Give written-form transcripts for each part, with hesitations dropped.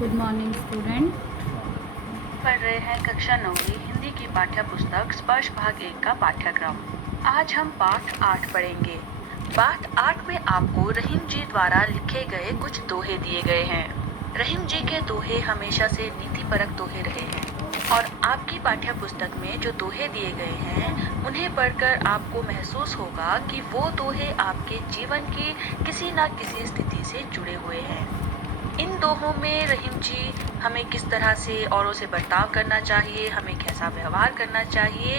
Good morning student. पढ़ रहे हैं कक्षा 9वीं हिंदी की पाठ्य पुस्तक स्पर्श भाग 1 का पाठ्यक्रम। आज हम पाठ 8 पढ़ेंगे। पाठ 8 में आपको रहीम जी द्वारा लिखे गए कुछ दोहे दिए गए हैं। रहीम जी के दोहे हमेशा से नीतिपरक दोहे रहे हैं और आपकी पाठ्य पुस्तक में जो दोहे दिए गए हैं उन्हें पढ़कर आपको महसूस होगा कि वो दोहे आपके जीवन की किसी न किसी स्थिति से जुड़े हुए हैं। इन दोहों में रहीम जी हमें किस तरह से औरों से बर्ताव करना चाहिए, हमें कैसा व्यवहार करना चाहिए,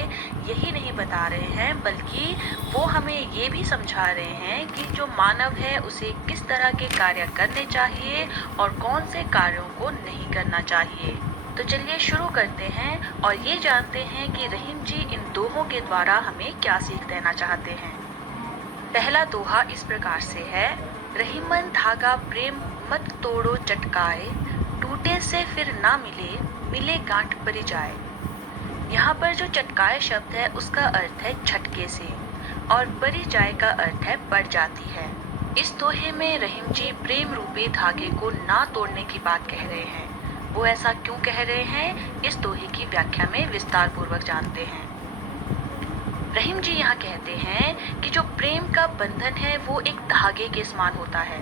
यही नहीं बता रहे हैं, बल्कि वो हमें ये भी समझा रहे हैं कि जो मानव है उसे किस तरह के कार्य करने चाहिए और कौन से कार्यों को नहीं करना चाहिए। तो चलिए शुरू करते हैं और ये जानते हैं कि रहीम जी इन दोहों के द्वारा हमें क्या सीख देना चाहते हैं। पहला दोहा इस प्रकार से है, रहीमन धागा प्रेम मत तोड़ो चटकाए, टूटे से फिर ना मिले, मिले गांठ परी जाए। यहाँ पर जो चटकाए शब्द है उसका अर्थ है झटके से और परी जाए का अर्थ है पड़ जाती है। इस दोहे में रहीम जी प्रेम रूपी धागे को ना तोड़ने की बात कह रहे हैं। वो ऐसा क्यों कह रहे हैं, इस दोहे की व्याख्या में विस्तार पूर्वक जानते हैं। रहीम जी यहाँ कहते हैं कि जो प्रेम का बंधन है वो एक धागे के समान होता है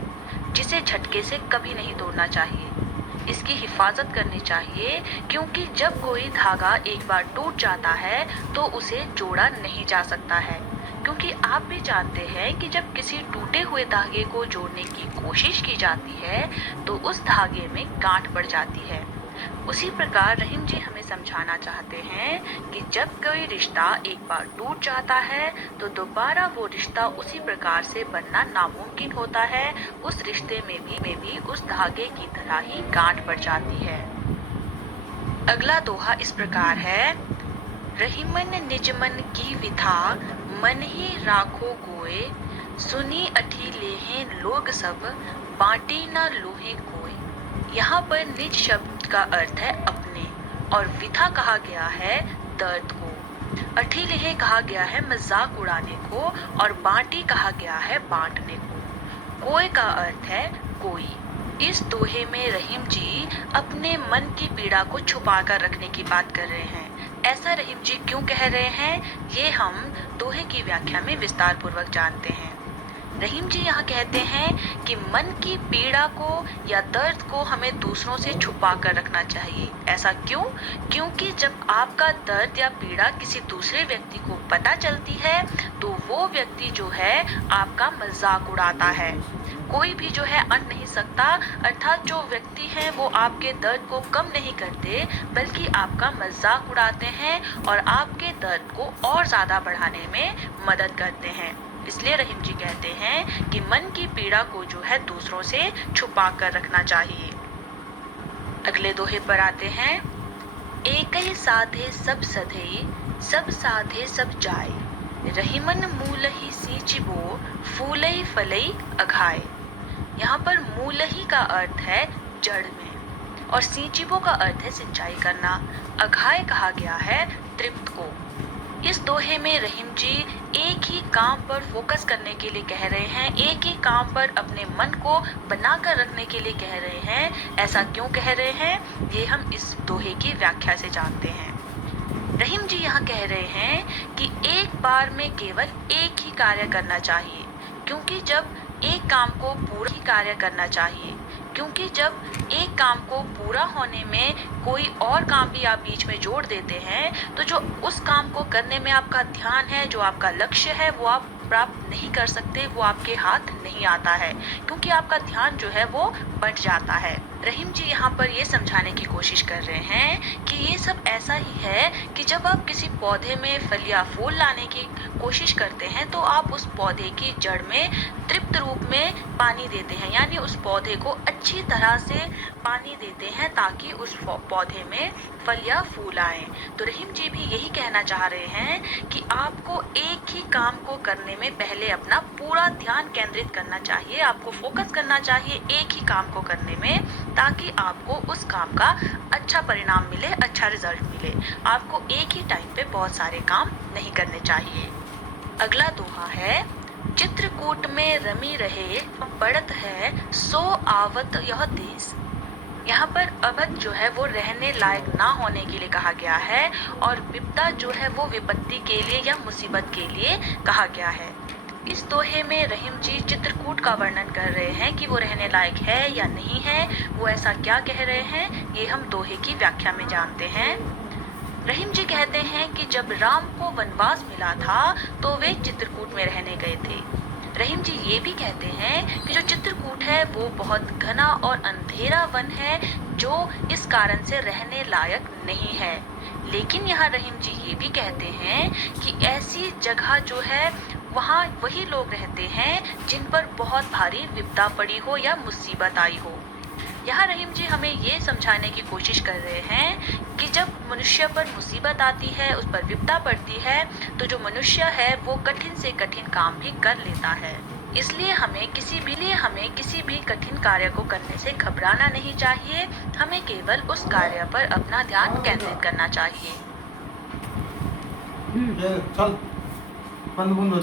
जिसे झटके से कभी नहीं तोड़ना चाहिए। इसकी हिफाजत करनी चाहिए क्योंकि जब कोई धागा एक बार टूट जाता है तो उसे जोड़ा नहीं जा सकता है। क्योंकि आप भी जानते हैं कि जब किसी टूटे हुए धागे को जोड़ने की कोशिश की जाती है तो उस धागे में गांठ पड़ जाती है। उसी प्रकार रहीम जी हमें समझाना चाहते हैं कि जब कोई रिश्ता एक बार टूट जाता है तो दोबारा वो रिश्ता उसी प्रकार से बनना नामुमकिन होता है। उस रिश्ते में भी उस धागे की तरह ही गांठ पड़ जाती है। अगला दोहा इस प्रकार है, रहीमन निज मन की विधा, मन ही राखो गोए, सुनी अठी लेहें लोग सब, बांटी न लोहे कोय। यहाँ पर निज शब्द का अर्थ है अपने और विधा कहा गया है दर्द को। अठी लेहे कहा गया है मजाक उड़ाने को और बांटी कहा गया है बांटने को। कोय का अर्थ है कोई। इस दोहे में रहीम जी अपने मन की पीड़ा को छुपा कर रखने की बात कर रहे हैं। ऐसा रहीम जी क्यों कह रहे हैं, ये हम दोहे की व्याख्या में विस्तार पूर्वक जानते हैं। रहीम जी यहाँ कहते हैं कि मन की पीड़ा को या दर्द को हमें दूसरों से छुपा कर रखना चाहिए। ऐसा क्यों? क्योंकि जब आपका दर्द या पीड़ा किसी दूसरे व्यक्ति को पता चलती है तो वो व्यक्ति जो है आपका मजाक उड़ाता है। कोई भी जो है अट नहीं सकता, अर्थात जो व्यक्ति है वो आपके दर्द को कम नहीं करते बल्कि आपका मजाक उड़ाते हैं और आपके दर्द को और ज्यादा बढ़ाने में मदद करते हैं। इसलिए रहीम जी कहते हैं कि मन की पीड़ा को जो है दूसरों से छुपा कर रखना चाहिए। अगले दोहे पर आते हैं, एक ही साधे सब सधे, सब साधे सब जाए, रहीमन मूल ही सींचिबो, फूलई फलई अघाए। यहाँ पर मूल ही का अर्थ है जड़ में और सींचिबो का अर्थ है सिंचाई करना। अघाए कहा गया है तृप्त को। इस दोहे में रहीम जी एक ही काम पर फोकस करने के लिए कह रहे हैं, एक ही काम पर अपने मन को बनाकर रखने के लिए कह रहे हैं। ऐसा क्यों कह रहे हैं, ये हम इस दोहे की व्याख्या से जानते हैं। रहीम जी यहाँ कह रहे हैं कि एक बार में केवल एक ही कार्य करना चाहिए, क्योंकि जब एक काम को पूरा ही कार्य करना चाहिए, क्योंकि जब एक काम को पूरा होने में कोई और काम भी आप बीच में जोड़ देते हैं तो जो उस काम को करने में आपका ध्यान है, जो आपका लक्ष्य है, वो आप प्राप्त नहीं कर सकते, वो आपके हाथ नहीं आता है, क्योंकि आपका ध्यान जो है वो बंट जाता है। रहीम जी यहाँ पर ये समझाने की कोशिश कर रहे हैं कि ये सब ऐसा ही है कि जब आप किसी पौधे में फल या फूल लाने की कोशिश करते हैं तो आप उस पौधे की जड़ में तृप्त रूप में पानी देते हैं, यानी उस पौधे को अच्छी तरह से पानी देते हैं ताकि उस पौधे में फल या फूल आए। तो रहीम जी भी यही कहना चाह रहे हैं कि आपको एक ही काम को करने में पहले अपना पूरा ध्यान केंद्रित करना चाहिए, आपको फोकस करना चाहिए एक ही काम को करने में, ताकि आपको उस काम का अच्छा परिणाम मिले, अच्छा रिजल्ट मिले। आपको एक ही टाइम पे बहुत सारे काम नहीं करने चाहिए। अगला दोहा है, चित्रकूट में रमी रहे, पड़त है सो आवत यह देश। यहाँ पर अवध जो है वो रहने लायक ना होने के लिए कहा गया है और विपदा जो है वो विपत्ति के लिए या मुसीबत के लिए कहा गया है। इस दोहे में रहीम जी चित्रकूट का वर्णन कर रहे हैं कि वो रहने लायक है या नहीं है, वो ऐसा क्या कह रहे हैं, ये हम दोहे की व्याख्या में जानते हैं। रहीम जी कहते हैं कि जब राम को वनवास मिला था तो वे चित्रकूट में रहने गए थे। रहीम जी ये भी कहते हैं कि जो चित्रकूट है वो बहुत घना और अंधेरा वन है जो इस कारण से रहने लायक नहीं है। लेकिन यहाँ रहीम जी ये भी कहते हैं कि ऐसी जगह जो है वहाँ वही लोग रहते हैं जिन पर बहुत भारी विपदा पड़ी हो या मुसीबत आई हो। यहाँ रहीम जी हमें ये समझाने की कोशिश कर रहे हैं कि जब मनुष्य पर मुसीबत आती है, उस पर विपदा पड़ती है, तो जो मनुष्य है वो कठिन से कठिन काम भी कर लेता है। इसलिए हमें किसी भी कठिन कार्य को करने से घबराना नहीं चाहिए, हमें केवल उस कार्य पर अपना ध्यान केंद्रित करना चाहिए। चल बंद बंद